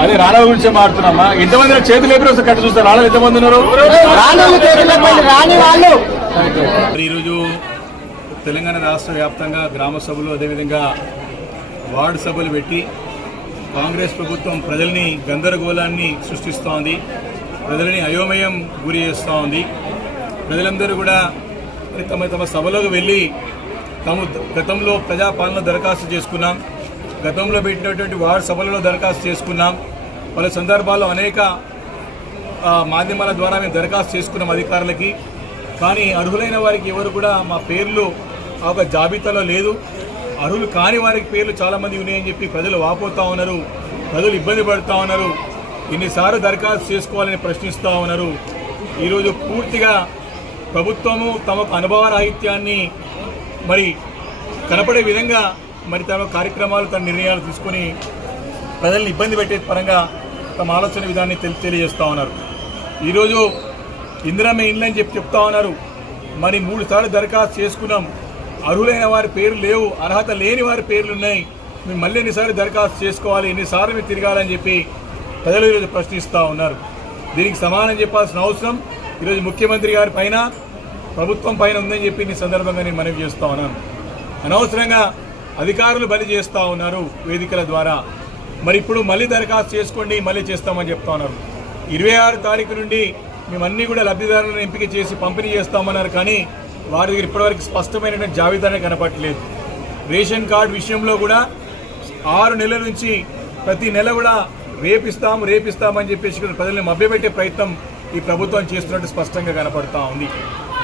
అదే రాణాల గురించే మాట్లాడుతున్నామా? ఇంతమంది చేతులు లేపి ఒకసారి కట్టు చూస్తారు. రాణాలు ఎంతమంది ఉన్నారు? ఈరోజు తెలంగాణ రాష్ట్ర వ్యాప్తంగా గ్రామ సభలు అదేవిధంగా వార్డు సభలు పెట్టి కాంగ్రెస్ ప్రభుత్వం ప్రజల్ని గందరగోళాన్ని సృష్టిస్తోంది, ప్రజలని అయోమయం గురి చేస్తూ ఉంది. ప్రజలందరూ కూడా తమ తమ సభలోకి వెళ్ళి తాము గతంలో ప్రజాపాలన దరఖాస్తు చేసుకున్నాం, గతంలో పెట్టినటువంటి వార్డు సభలలో దరఖాస్తు చేసుకున్నాం, పలు సందర్భాల్లో అనేక మాధ్యమాల ద్వారా మేము దరఖాస్తు చేసుకున్నాం అధికారులకి. కానీ అర్హులైన వారికి ఎవరు కూడా మా పేర్లు ఒక జాబితాలో లేదు. అర్హులు కాని వారికి పేర్లు చాలామంది ఉన్నాయని చెప్పి ప్రజలు వాపోతూ ఉన్నారు, ప్రజలు ఇబ్బంది పడుతూ ఉన్నారు. ఇన్నిసార్లు దరఖాస్తు చేసుకోవాలని ప్రశ్నిస్తూ ఉన్నారు. ఈరోజు పూర్తిగా ప్రభుత్వము తమకు అనుభవ రాహిత్యాన్ని మరి కనపడే విధంగా మరి తమ కార్యక్రమాలు తన నిర్ణయాలు తీసుకొని ప్రజల్ని ఇబ్బంది పెట్టే పరంగా తమ ఆలోచన విధాన్ని తెలియజేస్తూ ఉన్నారు. ఈరోజు ఇందిరమ్మ ఇండ్లు అని చెప్తా ఉన్నారు. మరి 3 సార్లు దరఖాస్తు చేసుకున్నాం, అర్హులైన వారి పేర్లు లేవు, అర్హత లేని వారి పేర్లు ఉన్నాయి. మేము మళ్ళీ ఎన్నిసార్లు దరఖాస్తు చేసుకోవాలి, ఎన్నిసార్లు మీరు తిరగాలని చెప్పి ప్రజలు ఈరోజు ప్రశ్నిస్తూ ఉన్నారు. దీనికి సమాధానం చెప్పాల్సిన అవసరం ఈరోజు ముఖ్యమంత్రి గారి పైన, ప్రభుత్వం పైన ఉందని చెప్పి ఈ సందర్భంగా నేను మనవి చేస్తూ ఉన్నాను. అనవసరంగా అధికారులు బలి చేస్తూ ఉన్నారు వేదికల ద్వారా. మరి ఇప్పుడు మళ్ళీ దరఖాస్తు చేసుకోండి, మళ్ళీ చేస్తామని చెప్తా ఉన్నారు. 26 తారీఖు నుండి మేమన్నీ కూడా లబ్ధిదారులను ఎంపిక చేసి పంపిణీ చేస్తామన్నారు. కానీ వారి దగ్గర ఇప్పటివరకు స్పష్టమైన జాబితానే కనపడలేదు. రేషన్ కార్డు విషయంలో కూడా 6 నెలల నుంచి ప్రతి నెల కూడా రేపిస్తామని చెప్పేసి ప్రజల్ని మభ్యపెట్టే ప్రయత్నం ఈ ప్రభుత్వం చేస్తున్నట్టు స్పష్టంగా కనపడతా ఉంది.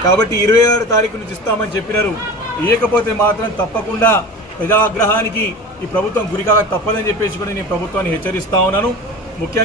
కాబట్టి 26 తారీఖు నుంచి ఇస్తామని చెప్పినారు. ఇవ్వకపోతే మాత్రం తప్పకుండా ప్రజాగ్రహానికి ఈ ప్రభుత్వం గురికాక తప్పదని చెప్పేసి కూడా నేను ప్రభుత్వాన్ని హెచ్చరిస్తా ఉన్నాను. ముఖ్యంగా